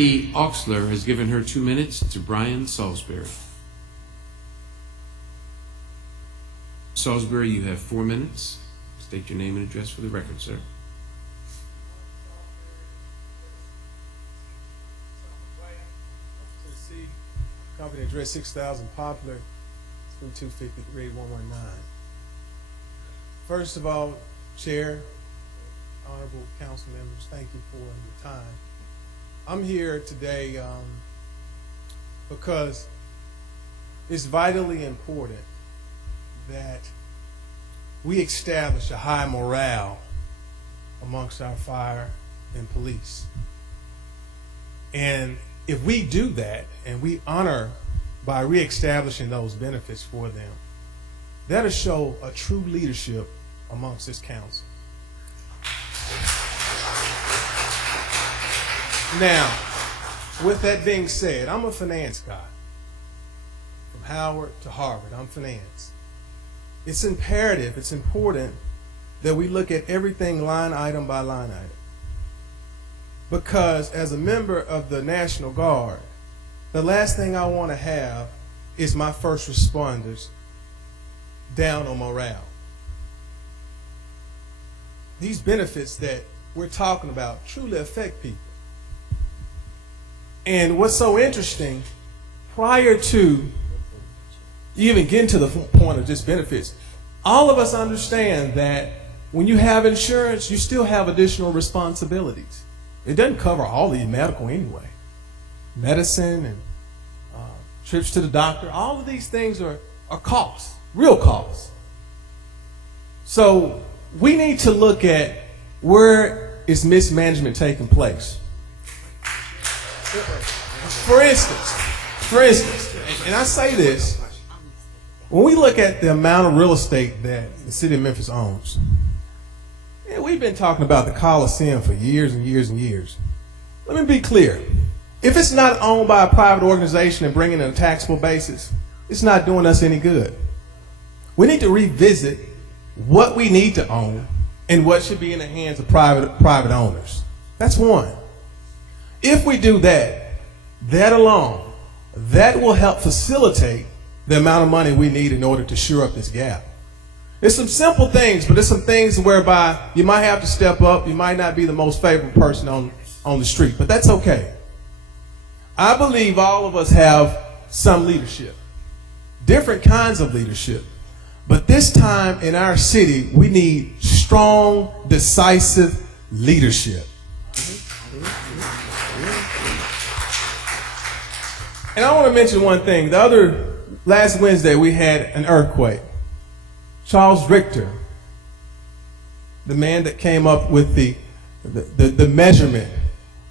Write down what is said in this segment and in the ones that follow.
Kathy Oxler has given her 2 minutes to Brian Saulsberry. Saulsberry, you have 4 minutes. State your name and address for the record, sir. Company address 6000 Poplar, 3253 119. First of all, Chair, honorable council members, thank you for your time. I'm here today because it's vitally important that we establish a high morale amongst our fire and police. And if we do that and we honor by reestablishing those benefits for them, that'll show a true leadership amongst this council. Now, with that being said, I'm a finance guy. From Howard to Harvard, I'm finance. It's imperative, it's important that we look at everything line item by line item. Because as a member of the National Guard, the last thing I want to have is my first responders down on morale. These benefits that we're talking about truly affect people. And what's so interesting, prior to even getting to the point of just benefits, all of us understand that when you have insurance, you still have additional responsibilities. It doesn't cover all the medical anyway. Medicine and trips to the doctor, all of these things are costs, real costs. So we need to look at where is mismanagement taking place. For instance, and I say this, when we look at the amount of real estate that the city of Memphis owns, and we've been talking about the Coliseum for years and years and years. Let me be clear. If it's not owned by a private organization and bringing in a taxable basis, it's not doing us any good. We need to revisit what we need to own and what should be in the hands of private owners. That's one. If we do that, that alone, that will help facilitate the amount of money we need in order to shore up this gap. It's some simple things, but it's some things whereby you might have to step up. You might not be the most favorite person on the street, but that's okay. I believe all of us have some leadership, different kinds of leadership. But this time in our city, we need strong, decisive leadership. And I want to mention one thing. Last Wednesday, we had an earthquake. Charles Richter, the man that came up with the measurement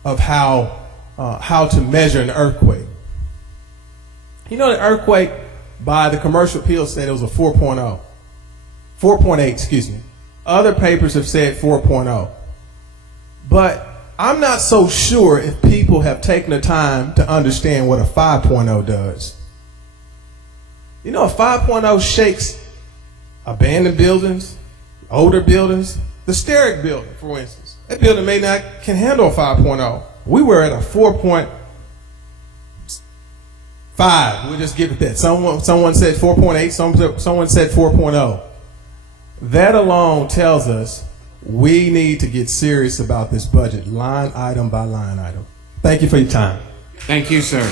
of how to measure an earthquake. You know, the earthquake by the commercial appeal said it was a 4.8, excuse me. Other papers have said 4.0. But I'm not so sure if people have taken the time to understand what a 5.0 does. You know, a 5.0 shakes abandoned buildings, older buildings, the Steric building, for instance. That building can handle a 5.0. We were at a 4.5. We'll just give it that. Someone said 4.8, someone said 4.0. That alone tells us we need to get serious about this budget, line item by line item. Thank you for your time. Thank you, sir.